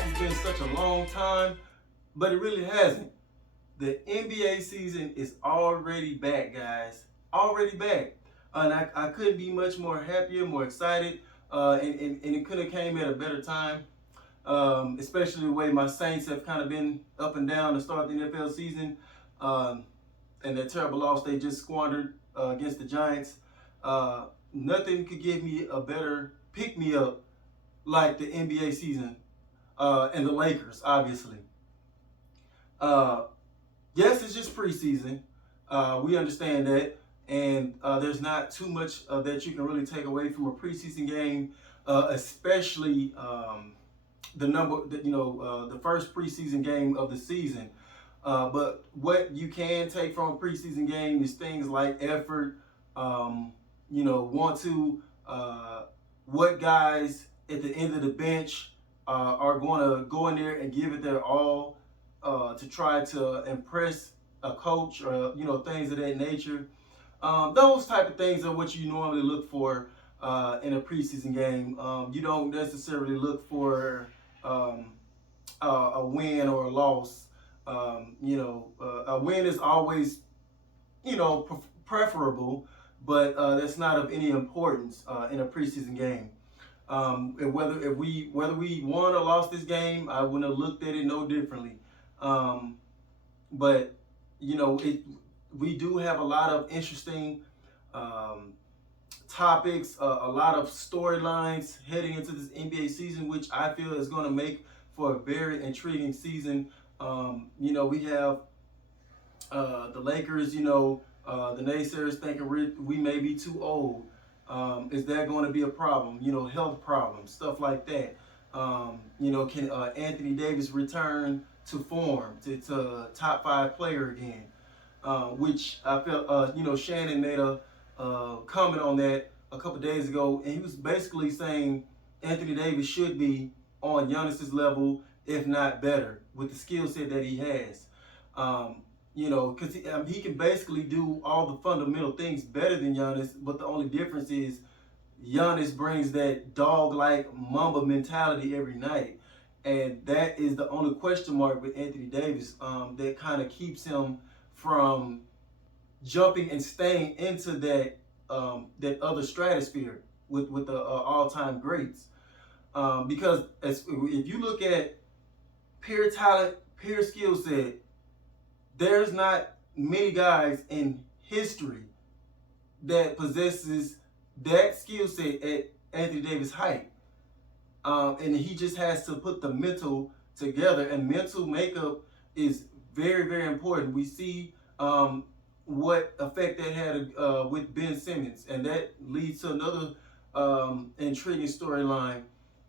like it's been such a long time, but it really hasn't. The NBA season is already back, guys. Already back. And I couldn't be much more happier, more excited, and it could have came at a better time, especially the way my Saints have kind of been up and down to start the NFL season, um, and that terrible loss they just squandered against the Giants. Nothing could give me a better pick-me-up like the NBA season and the Lakers, obviously. Uh, yes, it's just preseason. We understand that, and there's not too much that you can really take away from a preseason game, especially the first preseason game of the season. But what you can take from a preseason game is things like effort. Want to what guys at the end of the bench are going to go in there and give it their all to try to impress a coach or things of that nature. Those type of things are what you normally look for in a preseason game. You don't necessarily look for a win or a loss. A win is always preferable, but that's not of any importance in a preseason game. Whether we won or lost this game, I wouldn't have looked at it no differently. But we do have a lot of interesting topics, a lot of storylines heading into this NBA season, which I feel is going to make for a very intriguing season. We have the Lakers. The naysayers thinking we may be too old. Is that going to be a problem? Health problems, stuff like that. Can Anthony Davis return to form, to top 5 player again? Which I felt, Shannon made a comment on that a couple days ago, and he was basically saying Anthony Davis should be on Giannis's level, if not better, with the skill set that he has. Because he can basically do all the fundamental things better than Giannis, but the only difference is Giannis brings that dog-like Mamba mentality every night. And that is the only question mark with Anthony Davis that kind of keeps him from jumping and staying into that other stratosphere with the all-time greats. Because if you look at pure talent, pure skill set, there's not many guys in history that possesses that skill set at Anthony Davis' height. And he just has to put the mental together, and mental makeup is very, very important. We see what effect that had with Ben Simmons, and that leads to another intriguing storyline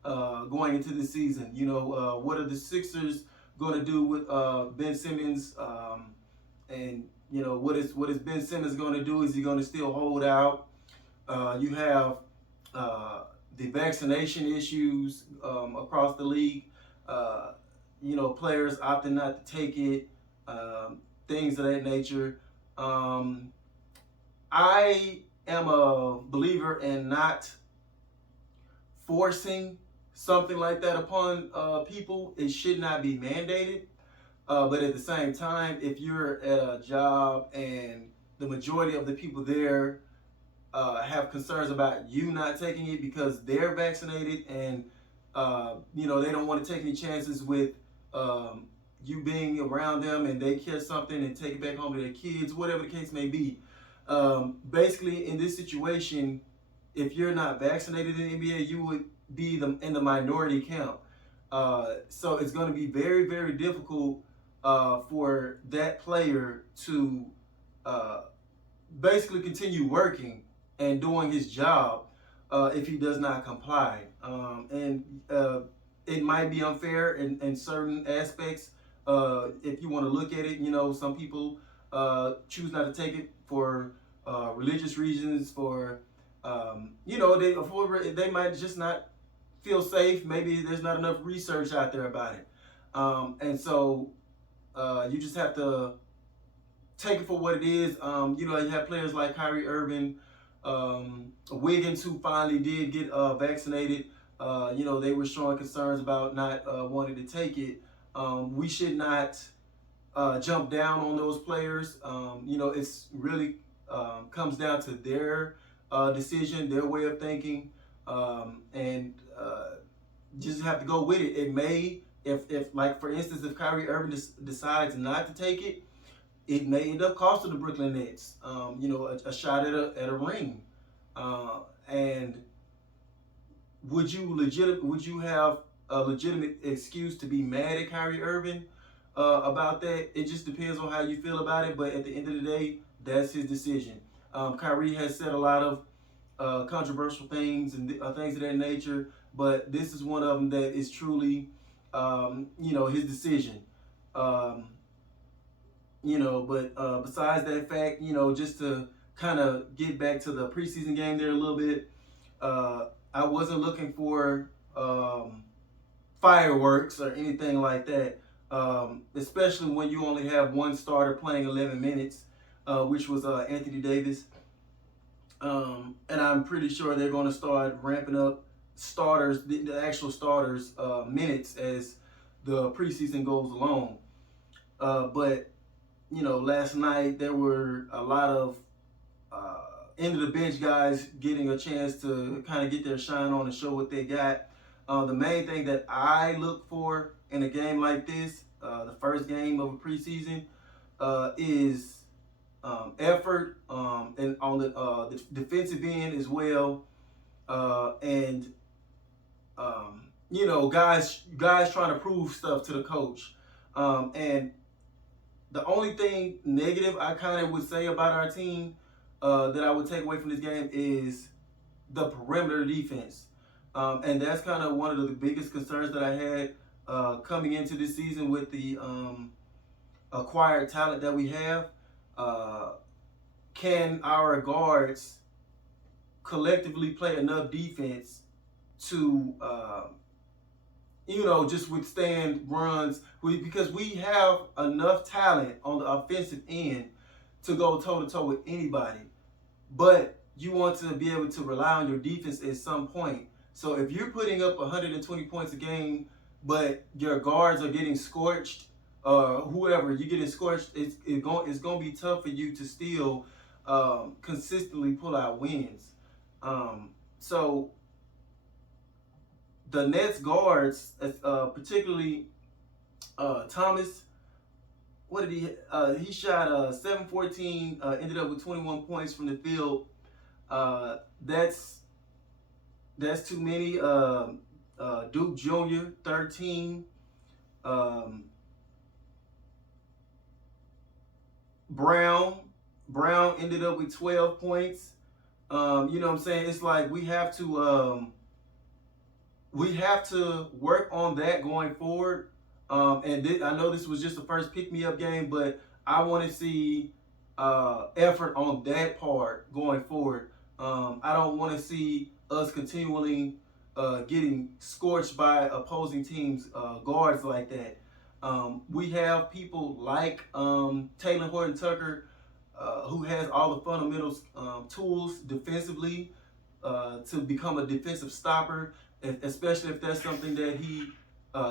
going into the season. What are the Sixers going to do with Ben Simmons? And what is Ben Simmons going to do? Is he going to still hold out? You have the vaccination issues across the league. Players opting not to take it, things of that nature. I am a believer in not forcing something like that upon people. It should not be mandated. But at the same time, if you're at a job and the majority of the people there have concerns about you not taking it because they're vaccinated, and they don't want to take any chances with you being around them, and they catch something and take it back home to their kids, whatever the case may be. Basically, in this situation, if you're not vaccinated in the NBA, you would be in the minority camp. So it's going to be very, very difficult for that player to basically continue working and doing his job if he does not comply. And it might be unfair in certain aspects. If you want to look at it, some people choose not to take it for religious reasons, they might just not feel safe. Maybe there's not enough research out there about it. And so you just have to take it for what it is. You have players like Kyrie Irving, Wiggins, who finally did get vaccinated. they were showing concerns about not wanting to take it. We should not jump down on those players. It's really comes down to their decision, their way of thinking, and just have to go with it. It may, if like for instance, if Kyrie Irving decides not to take it, it may end up costing the Brooklyn Nets, a shot at a ring. And would you have a legitimate excuse to be mad at Kyrie Irving about that? It just depends on how you feel about it. But at the end of the day, that's his decision. Kyrie has said a lot of controversial things and things of that nature, but this is one of them that is truly, his decision. Um, but besides that fact, just to kind of get back to the preseason game there a little bit, I wasn't looking for fireworks or anything like that, especially when you only have one starter playing 11 minutes, which was Anthony Davis. And I'm pretty sure they're going to start ramping up the actual starters minutes as the preseason goes along. But last night there were a lot of end of the bench guys getting a chance to kind of get their shine on and show what they got. The main thing that I look for in a game like this, the first game of a preseason, is effort, and on the defensive end as well, and guys trying to prove stuff to the coach, and the only thing negative I kind of would say about our team that I would take away from this game is the perimeter defense. And that's kind of one of the biggest concerns that I had coming into this season with the acquired talent that we have. Can our guards collectively play enough defense to just withstand runs? Because we have enough talent on the offensive end to go toe-to-toe with anybody. But you want to be able to rely on your defense at some point. So if you're putting up 120 points a game, but your guards are getting scorched, whoever, you're getting scorched, it's going to be tough for you to still consistently pull out wins. So the Nets guards, particularly Thomas, what did he shot 7-14, ended up with 21 points from the field. That's too many. Duke Jr. 13. Brown ended up with 12 points. You know what I'm saying? It's like we have to work on that going forward. I know this was just the first pick-me-up game, but I want to see effort on that part going forward. I don't want to see us continually getting scorched by opposing teams' guards like that. We have people like Taylor Horton-Tucker, who has all the fundamentals tools defensively to become a defensive stopper, especially if that's something that he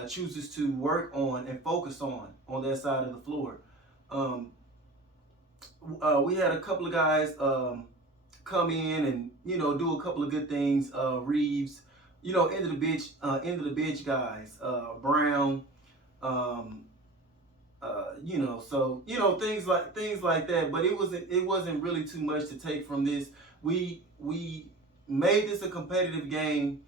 chooses to work on and focus on that side of the floor. We had a couple of guys come in and do a couple of good things. Reeves, end of the bench guys. Brown, so things like that. But it wasn't really too much to take from this. We made this a competitive game.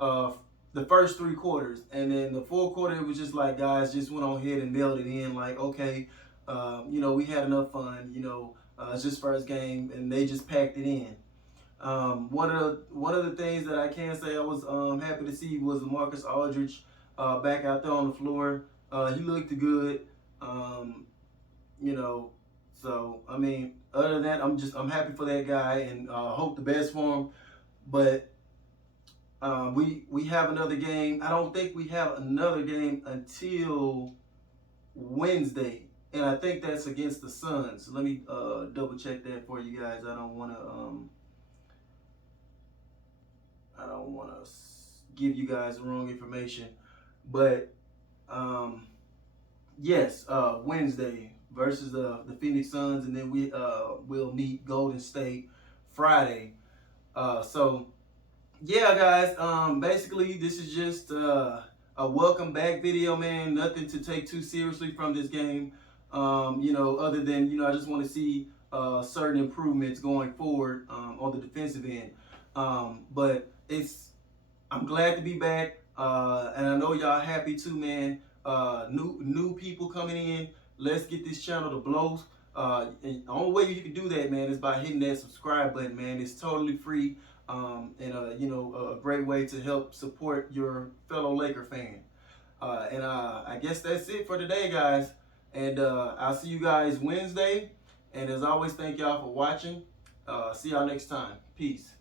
The first 3 quarters, and then the fourth quarter, it was just like guys just went on ahead and mailed it in. Like, okay, we had enough fun. It's just first game, and they just packed it in. One of the things that I can say I was happy to see was Marcus Aldridge back out there on the floor. He looked good. So I mean, other than that, I'm happy for that guy and hope the best for him. But we have another game. I don't think we have another game until Wednesday, and I think that's against the Suns. Let me double check that for you guys. I don't want to give you guys the wrong information. But yes, Wednesday versus the Phoenix Suns, and then we will meet Golden State Friday. So yeah, guys. Basically, this is just a welcome back video, man. Nothing to take too seriously from this game. Other than I just want to see certain improvements going forward on the defensive end. But I'm glad to be back, and I know y'all happy too, man. New people coming in. Let's get this channel to blow. And the only way you can do that, man, is by hitting that subscribe button, man. It's totally free, and a great way to help support your fellow Laker fan. And I guess that's it for today, guys. And I'll see you guys Wednesday. And as always, thank y'all for watching. See y'all next time. Peace.